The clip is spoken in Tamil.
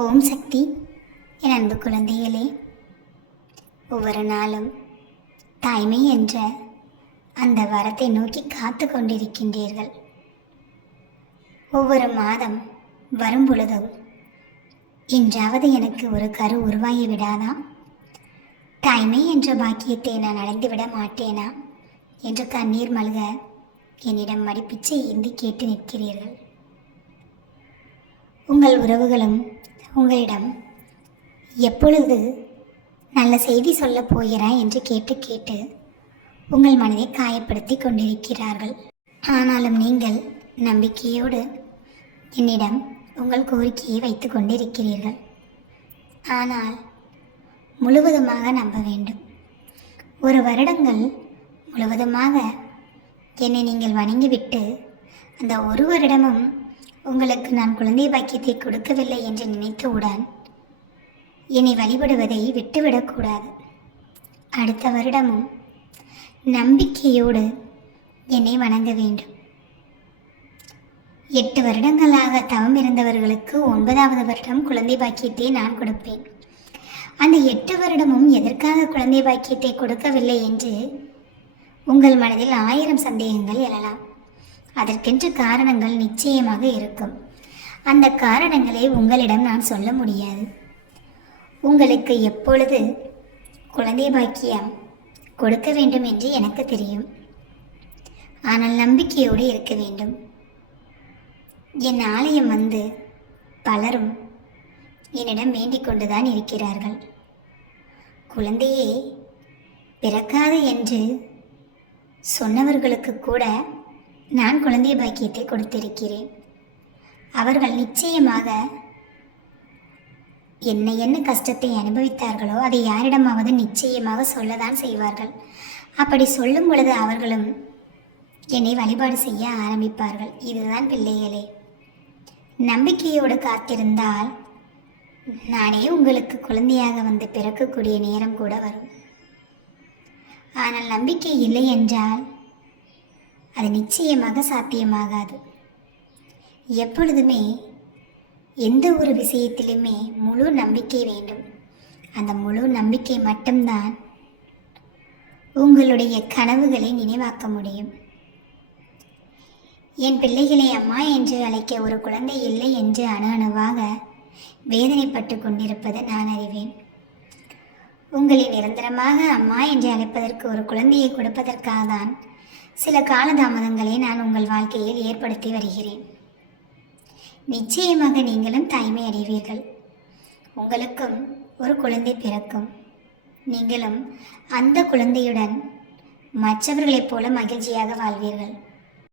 ஓம் சக்தி. என் அன்பு குழந்தைகளே, ஒவ்வொரு நாளும் தாய்மை என்ற அந்த வரத்தை நோக்கி காத்து கொண்டிருக்கின்றீர்கள். ஒவ்வொரு மாதம் வரும் பொழுதும் இன்றாவது எனக்கு ஒரு கரு உருவாகி விடாதா, தாய்மை என்ற பாக்கியத்தை நான் அடைந்துவிட மாட்டேனா என்று கண்ணீர் மல்க என்னிடம் மடிப்பிச்சை ஏந்தி கேட்டு நிற்கிறீர்கள். உங்கள் உறவுகளும் உங்களிடம் எப்பொழுது நல்ல செய்தி சொல்லப் போகிறாய் என்று கேட்டு கேட்டு உங்கள் மனதை காயப்படுத்தி கொண்டிருக்கிறார்கள். ஆனாலும் நீங்கள் நம்பிக்கையோடு என்னிடம் உங்கள் கோரிக்கையை வைத்து கொண்டிருக்கிறீர்கள். ஆனால் முழுவதுமாக நம்ப வேண்டும். ஒரு வருடங்கள் முழுவதுமாக என்னை நீங்கள் வணங்கிவிட்டு அந்த ஒரு வருடமும் உங்களுக்கு நான் குழந்தை பாக்கியத்தை கொடுக்கவில்லை என்று நினைத்தவுடன் என்னை வழிபடுவதை விட்டுவிடக்கூடாது. அடுத்த வருடமும் நம்பிக்கையோடு என்னை வணங்க வேண்டும். 8 வருடங்களாக தவம் இருந்தவர்களுக்கு 9வது வருடம் குழந்தை பாக்கியத்தை நான் கொடுப்பேன். அந்த 8 வருடமும் எதற்காக குழந்தை பாக்கியத்தை கொடுக்கவில்லை என்று உங்கள் மனதில் 1000 சந்தேகங்கள் எழலாம். அதற்கென்று காரணங்கள் நிச்சயமாக இருக்கும். அந்த காரணங்களை உங்களிடம் நான் சொல்ல முடியாது. உங்களுக்கு எப்பொழுது குழந்தை பாக்கியம் கொடுக்க வேண்டும் என்று எனக்கு தெரியும். ஆனால் நம்பிக்கையோடு இருக்க வேண்டும். என் ஆலயம் வந்து பலரும் என்னிடம் வேண்டிக் கொண்டுதான் இருக்கிறார்கள். குழந்தையே பிறக்காது என்று சொன்னவர்களுக்கு கூட நான் குழந்தை பாக்கியத்தை கொடுத்திருக்கிறேன். அவர்கள் நிச்சயமாக என்ன கஷ்டத்தை அனுபவித்தார்களோ அதை யாரிடமாவது நிச்சயமாக சொல்லதான் செய்வார்கள். அப்படி சொல்லும் பொழுது அவர்களும் என்னை வழிபாடு செய்ய ஆரம்பிப்பார்கள். இதுதான் பிள்ளைகளே, நம்பிக்கையோடு காத்திருந்தால் நானே உங்களுக்கு குழந்தையாக வந்து பிறக்கக்கூடிய நேரம் கூட வரும். ஆனால் நம்பிக்கை இல்லை என்றால் அது நிச்சயமாக சாத்தியமாகாது. எப்பொழுதுமே எந்த ஒரு விஷயத்திலுமே முழு நம்பிக்கை வேண்டும். அந்த முழு நம்பிக்கை மட்டும்தான் உங்களுடைய கனவுகளை நினைவாக்க முடியும். என் பிள்ளைகளை அம்மா என்று அழைக்க ஒரு குழந்தை இல்லை என்று அணுவாக வேதனைப்பட்டு கொண்டிருப்பது நான் அறிவேன். உங்களை நிரந்தரமாக அம்மா என்று அழைப்பதற்கு ஒரு குழந்தையை கொடுப்பதற்காக தான் சில காலதாமதங்களை நான் உங்கள் வாழ்க்கையில் ஏற்படுத்தி வருகிறேன். நிச்சயமாக நீங்களும் தாய்மை அடைவீர்கள். உங்களுக்கும் ஒரு குழந்தை பிறக்கும். நீங்களும் அந்த குழந்தையுடன் மற்றவர்களைப் போல மகிழ்ச்சியாக வாழ்வீர்கள்.